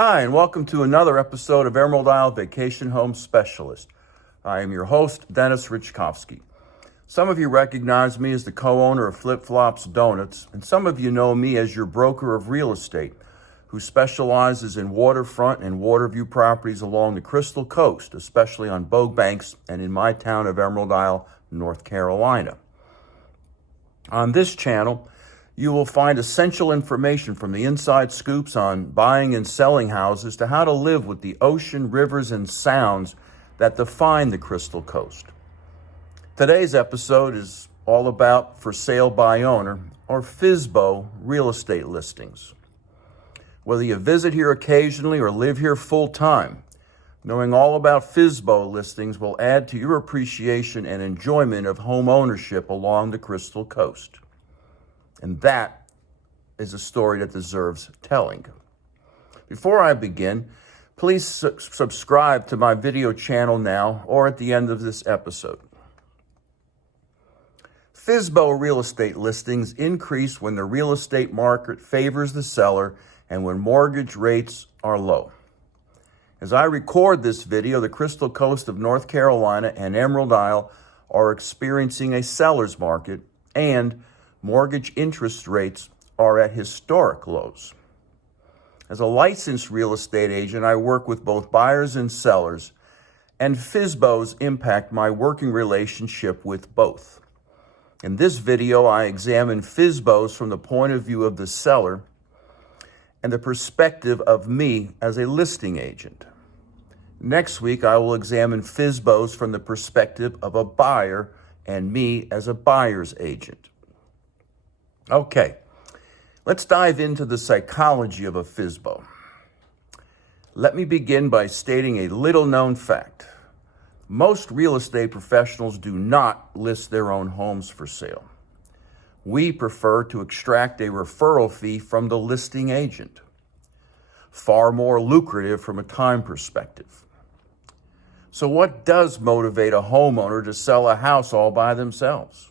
Hi, and welcome to another episode of Emerald Isle Vacation Home Specialist. I am your host, Dennis Richkovsky. Some of you recognize me as the co-owner of Flip Flops Donuts, and some of you know me as your broker of real estate, who specializes in waterfront and waterview properties along the Crystal Coast, especially on Bogue Banks and in my town of Emerald Isle, North Carolina. On this channel, you will find essential information from the inside scoops on buying and selling houses to how to live with the ocean, rivers, and sounds that define the Crystal Coast. Today's episode is all about for sale by owner, or FSBO, real estate listings. Whether you visit here occasionally or live here full time, knowing all about FSBO listings will add to your appreciation and enjoyment of home ownership along the Crystal Coast. And that is a story that deserves telling. Before I begin, please subscribe to my video channel now or at the end of this episode. FSBO real estate listings increase when the real estate market favors the seller and when mortgage rates are low. As I record this video, the Crystal Coast of North Carolina and Emerald Isle are experiencing a seller's market, and mortgage interest rates are at historic lows. As a licensed real estate agent, I work with both buyers and sellers, and FSBOs impact my working relationship with both. In this video, I examine FSBOs from the point of view of the seller and the perspective of me as a listing agent. Next week, I will examine FSBOs from the perspective of a buyer and me as a buyer's agent. Okay, let's dive into the psychology of a FSBO. Let me begin by stating a little-known fact. Most real estate professionals do not list their own homes for sale. We prefer to extract a referral fee from the listing agent. Far more lucrative from a time perspective. So what does motivate a homeowner to sell a house all by themselves?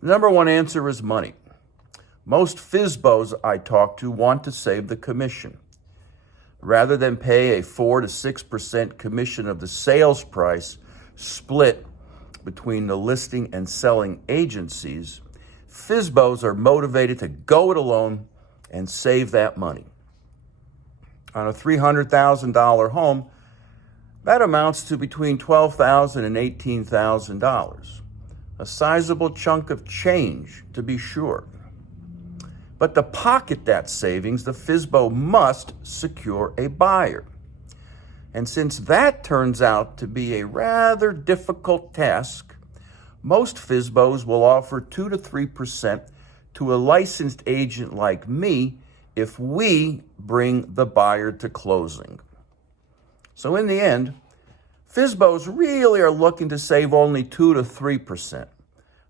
The number one answer is money. Most FSBOs I talk to want to save the commission. Rather than pay a 4 to 6% commission of the sales price split between the listing and selling agencies, FSBOs are motivated to go it alone and save that money. On a $300,000 home, that amounts to between $12,000 and $18,000. A sizable chunk of change, to be sure. But to pocket that savings, the FSBO must secure a buyer. And since that turns out to be a rather difficult task, most FSBOs will offer 2 to 3% to a licensed agent like me if we bring the buyer to closing. So in the end, FSBOs really are looking to save only 2 to 3%.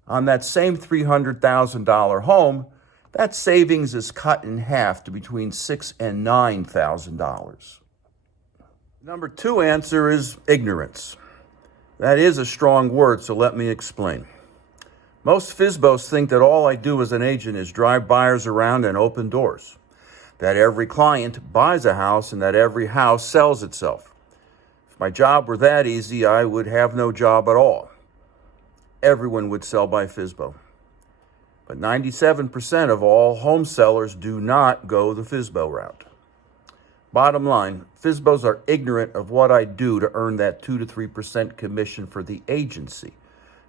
On that same $300,000 home, that savings is cut in half to between $6,000 and $9,000. Number two answer is ignorance. That is a strong word, so let me explain. Most FSBOs think that all I do as an agent is drive buyers around and open doors, that every client buys a house and that every house sells itself. If my job were that easy, I would have no job at all. Everyone would sell by FSBO. But 97% of all home sellers do not go the FSBO route. Bottom line, FSBOs are ignorant of what I do to earn that 2 to 3% commission for the agency.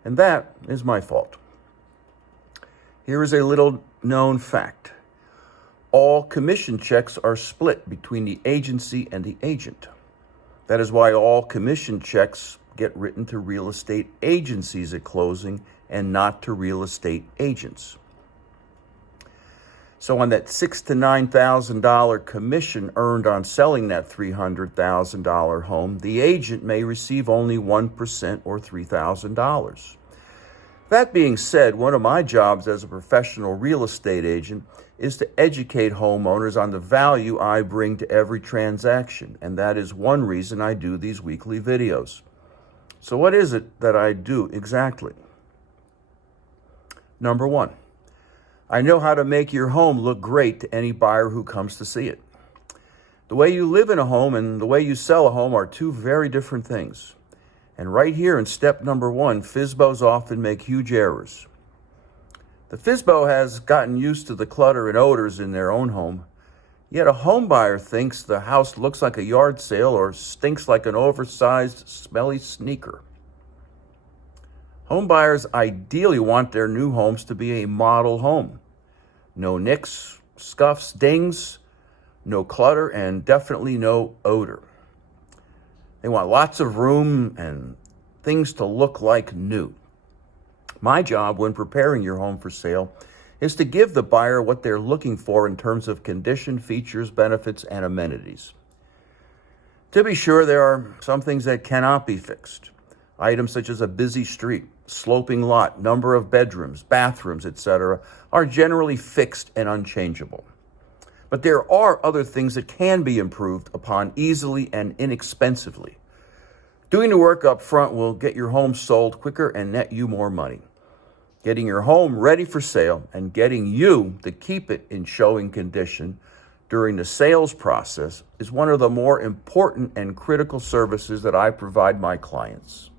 And that is my fault. Here is a little known fact. All commission checks are split between the agency and the agent. That is why all commission checks get written to real estate agencies at closing and not to real estate agents. So on that $6,000 to $9,000 commission earned on selling that $300,000 home, the agent may receive only 1% or $3,000. That being said, one of my jobs as a professional real estate agent is to educate homeowners on the value I bring to every transaction, and that is one reason I do these weekly videos. So what is it that I do exactly? Number one, I know how to make your home look great to any buyer who comes to see it. The way you live in a home and the way you sell a home are two very different things. And right here in step number 1, FSBOs often make huge errors. The FSBO has gotten used to the clutter and odors in their own home, yet a home buyer thinks the house looks like a yard sale or stinks like an oversized, smelly sneaker. Home buyers ideally want their new homes to be a model home. No nicks, scuffs, dings, no clutter, and definitely no odor. They want lots of room and things to look like new. My job when preparing your home for sale is to give the buyer what they're looking for in terms of condition, features, benefits, and amenities. To be sure, there are some things that cannot be fixed. Items such as a busy street, sloping lot, number of bedrooms, bathrooms, etc., are generally fixed and unchangeable. But there are other things that can be improved upon easily and inexpensively. Doing the work up front will get your home sold quicker and net you more money. Getting your home ready for sale and getting you to keep it in showing condition during the sales process is one of the more important and critical services that I provide my clients.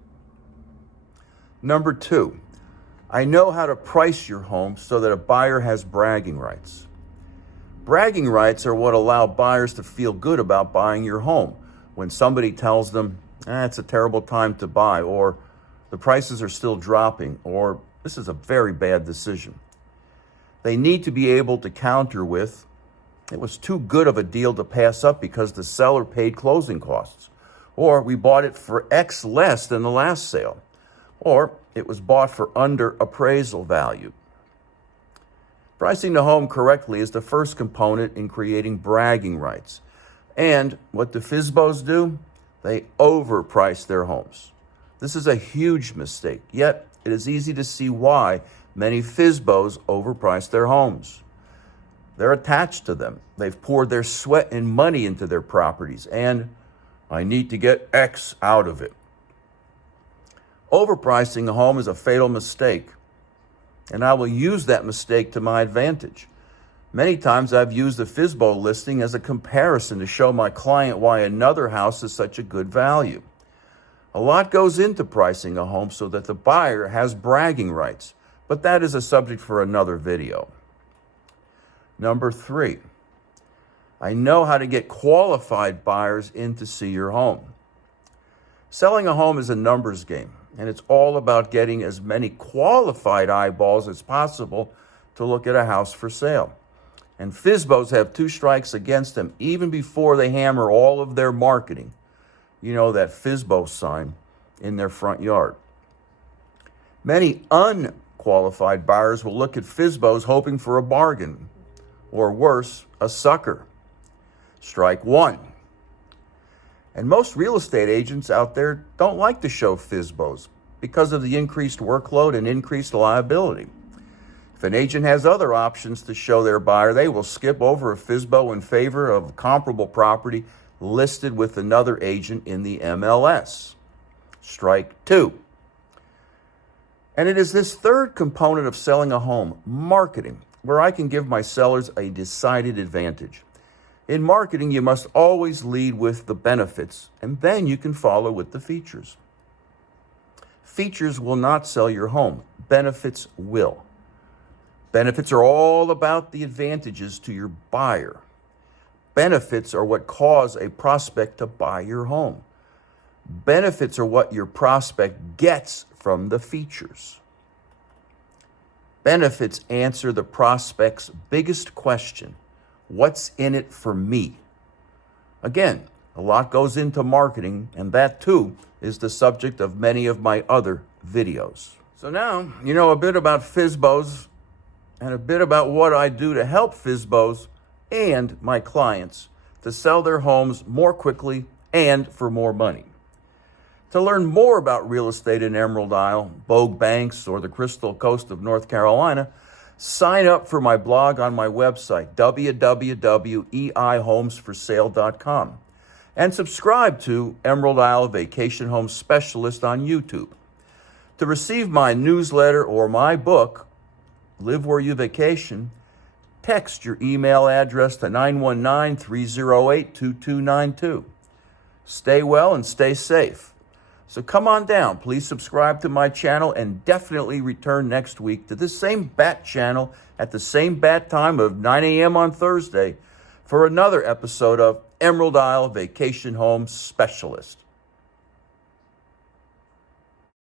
Number 2, I know how to price your home so that a buyer has bragging rights. Bragging rights are what allow buyers to feel good about buying your home when somebody tells them, it's a terrible time to buy, or the prices are still dropping, or this is a very bad decision. They need to be able to counter with, it was too good of a deal to pass up because the seller paid closing costs, or we bought it for X less than the last sale, or it was bought for under appraisal value. Pricing the home correctly is the first component in creating bragging rights. And what the FSBOs do? They overprice their homes. This is a huge mistake, yet it is easy to see why many FSBOs overprice their homes. They're attached to them. They've poured their sweat and money into their properties, and I need to get X out of it. Overpricing a home is a fatal mistake, and I will use that mistake to my advantage. Many times I've used the FSBO listing as a comparison to show my client why another house is such a good value. A lot goes into pricing a home so that the buyer has bragging rights, but that is a subject for another video. Number 3, I know how to get qualified buyers in to see your home. Selling a home is a numbers game, and it's all about getting as many qualified eyeballs as possible to look at a house for sale. And FSBOs have 2 strikes against them even before they hammer all of their marketing. You know, that FSBO sign in their front yard. Many unqualified buyers will look at FSBOs hoping for a bargain, or worse, a sucker. Strike 1. And most real estate agents out there don't like to show FSBOs because of the increased workload and increased liability. If an agent has other options to show their buyer, they will skip over a FSBO in favor of comparable property listed with another agent in the MLS. Strike 2. And it is this third component of selling a home, marketing, where I can give my sellers a decided advantage. In marketing, you must always lead with the benefits, and then you can follow with the features. Features will not sell your home. Benefits will. Benefits are all about the advantages to your buyer. Benefits are what cause a prospect to buy your home. Benefits are what your prospect gets from the features. Benefits answer the prospect's biggest question: what's in it for me? Again, a lot goes into marketing, and that too is the subject of many of my other videos. So now you know a bit about FSBOs and a bit about what I do to help FSBOs and my clients to sell their homes more quickly and for more money. To learn more about real estate in Emerald Isle, Bogue Banks, or the Crystal Coast of North Carolina, sign up for my blog on my website, www.eihomesforsale.com, and subscribe to Emerald Isle Vacation Home Specialist on YouTube. To receive my newsletter or my book, Live Where You Vacation, Text your email address to 919-308-2292. Stay well and stay safe. So come on down. Please subscribe to my channel and definitely return next week to this same bat channel at the same bat time of 9 a.m. on Thursday for another episode of Emerald Isle Vacation Home Specialist.